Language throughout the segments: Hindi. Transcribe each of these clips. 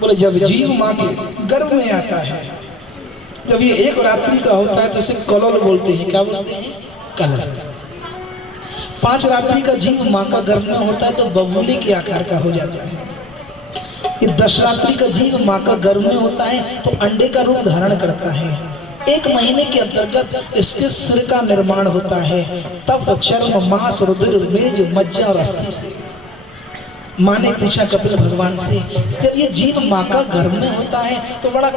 बोले जब जीव माँ के गर्भ में आता है, जब ये एक रात्रि का होता है तो उसे कलल बोलते हैं। क्या बोलते हैं? कलल। 5 रात्रि का जीव माँ का गर्भ में होता है तो बबूले के आकार का हो जाता है। ये 10 रात्रि का जीव माँ का गर्भ में होता है तो अंडे का रूप धारण करता है। 1 महीने के अंतर्गत इसके सिर का निर्माण होता है। तब चर्म, मांस, रुधिर, मेज, मज्जा और अस्थि से। माँ ने पूछा कपिल भगवान से, जब ये जीव माँ का गर्भ में होता है तो बड़ा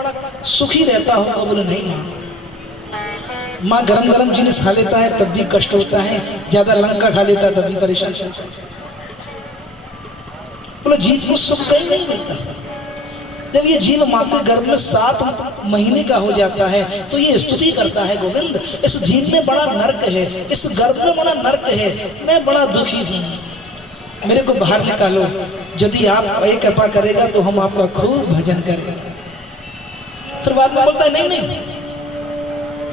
सुखी रहता होगा? बोले नहीं माँ, माँ गरम गरम जिनिस खा लेता है तब भी कष्ट होता है, ज्यादा लंका खा लेता है तब भी परेशान होता है। बोले जीव को सुख कहीं नहीं मिलता। जब ये जीव माँ के गर्भ में 7 महीने का हो जाता है तो ये स्तुति करता है, गोविंद इस जीव में बड़ा नर्क है, इस गर्भ में बड़ा नर्क है, मैं बड़ा दुखी हूँ, मेरे को बाहर निकालो। यदि आप एक कृपा करेगा तो हम आपका खूब भजन करेंगे। फिर बाद में बोलता है नहीं नहीं,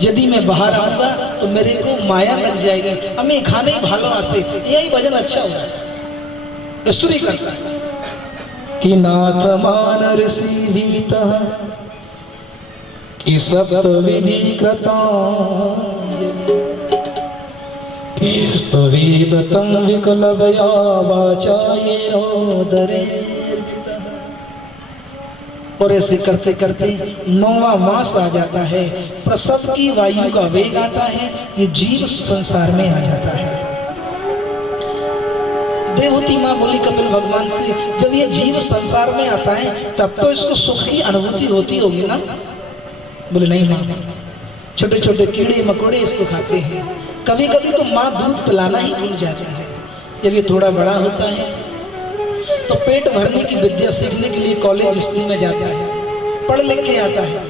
यदि मैं बाहर आऊंगा तो मेरे को माया लग जाएगी, हमें खाने भालो आसे, यही भजन अच्छा होगा। स्तुति करता है कि नाथ मान ऋषि भीता कि सप्त विधि कृतांजलि स्तुवीदतं विकलवया वाचा येनोदरे। और ऐसे करते करते 9वां मास आ जाता है, प्रसव की वायु का वेग आता है, ये जीव संसार में आ जाता है। देवहूति माँ बोली कपिल भगवान से, जब ये जीव संसार में आता है तब तो इसको सुख की अनुभूति होती होगी ना? बोले नहीं माँ, छोटे छोटे कीड़े मकोड़े इसको खाते हैं, कभी कभी तो माँ दूध पिलाना ही भूल जाता है। जब ये थोड़ा बड़ा होता है तो पेट भरने की विद्या सीखने के लिए कॉलेज स्कूल में जाता है, पढ़ लिख के आता है।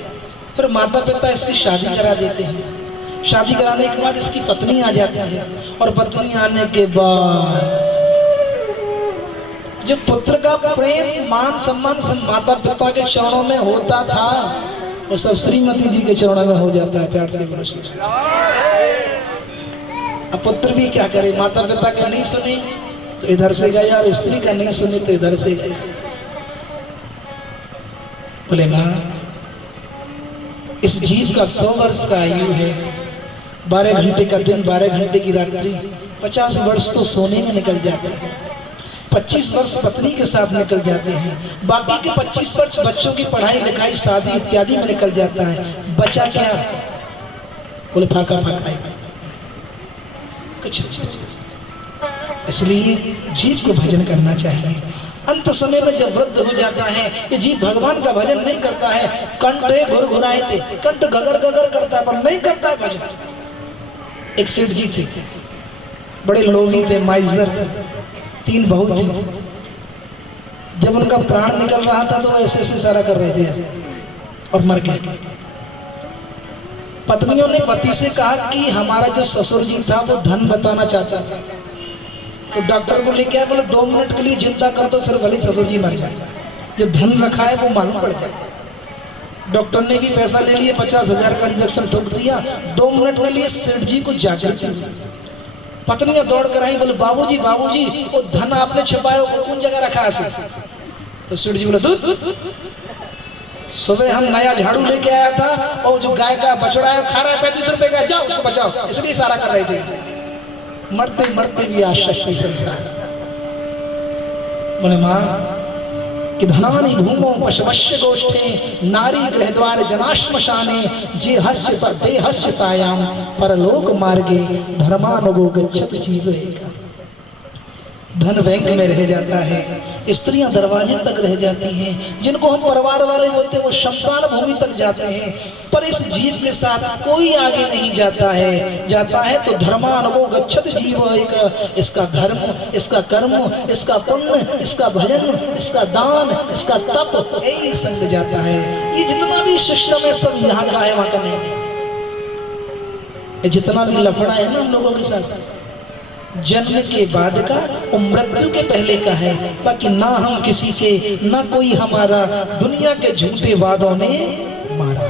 फिर माता पिता इसकी शादी करा देते हैं। शादी कराने के बाद इसकी पत्नी आ जाती है, और पत्नी आने के बाद जो पुत्र का प्रेम, मान, सम्मान माता पिता के चरणों में होता था वो सब श्रीमती जी के चरणों में हो जाता है। प्यार से अब पुत्र भी क्या करे, माता पिता का नहीं सुने तो इधर से गया, और स्त्री का नहीं सुने तो इधर से गया। बोले माँ, इस जीव का 100 वर्ष का आयु है, 12 घंटे का दिन, 12 घंटे की रात्रि, 50 वर्ष तो सोने में निकल जाते हैं, 25 वर्ष पत्नी के साथ निकल जाते हैं, बाकी के 25 वर्ष बच्चों की पढ़ाई लिखाई, शादी इत्यादि में निकल जाता है। बचा क्या? बोले फाका फाका कुछ। इसलिए जीव को भजन करना चाहिए। अंत समय में जब वृद्ध हो जाता है ये जीव भगवान का भजन नहीं करता है, कंठ घुरघुराए थे, कंठ गगर गगर करता है पर नहीं करता भजन। एक सेठ जी थे, बड़े लोभी थे, माइजर थे, 3 बहू थी। जब उनका प्राण निकल रहा था तो ऐसे ऐसे इशारा कर रहे थे और मर गए। पत्नियों ने पति से कहा कि हमारा जो ससुर जी था वो धन बताना चाहता था, तो डॉक्टर को लेके आए, बोले 2 मिनट के लिए चिंता कर दो, फिर भले ससुर जी मर जाए, जो धन रखा है वो मालूम पड़ जाए। डॉक्टर ने भी पैसा ले लिया, 50,000 का इंजेक्शन ठोक दिया। 2 मिनट के लिए सेठ जी को जागृति हुई। पत्नियां दौड़ कर आई, बोले बाबूजी बाबूजी वो धन आपने छुपाया वो कौन जगह रखा है? तो सेठ जी बोले दूध, सुबह हम नया झाड़ू लेके आया था और जो गाय का बछड़ा है खा रहा है 35 रुपए का, जाओ उसको बचाओ, इसलिए इशारा कर रहे थे। मरते मरते भी आशा संसार। बोले माँ कि धनानि भूमो पशवश्य गोष्ठे नारी गृह द्वार जनाश्मशाने जे हस्य ते हस्यतायाम परलोक मार्गे धर्मानुगो गच्छत जीवेका। धन बैंक में रह जाता है, स्त्रियां दरवाजे तक रह जाती हैं, जिनको हम परिवार वाले बोलते हैं वो शमशान भूमि तक जाते हैं, पर इस जीव के साथ कोई आगे नहीं जाता है तो धर्मानुगो गच्छत जीवेका। इसका धर्म, इसका कर्म, इसका पुण्य, इसका भजन, इसका दान, इसका तप यही संग जाता है। ये जितना भी सिस्टम है सब यहाँ का है, वहां का नहीं है। जितना भी लफड़ा है ना हम लोगों के साथ, जन्म के बाद का और मृत्यु के पहले का है। बाकी ना हम किसी से, ना कोई हमारा, दुनिया के झूठे वादों ने मारा।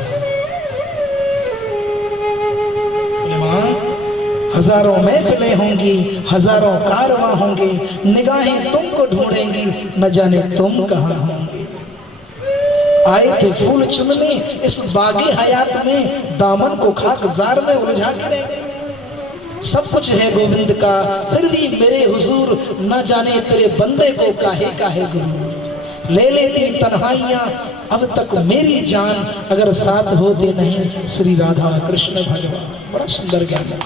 हजारों महफिलें होंगी, हजारों कारवां होंगे, निगाहें तुमको ढूंढेंगी, न जाने तुम कहाँ होंगे। आए थे फूल चुनने इस बागे हयात में, दामन को खाकजार में उलझा के रह गए। सब कुछ है गोविंद का, फिर भी मेरे हुजूर न जाने तेरे बंदे को काहे काहे गुरूर। ले लेती तन्हाइयां अब तक मेरी जान, अगर साथ होते नहीं श्री राधा कृष्ण भगवान। बड़ा सुंदर गाना।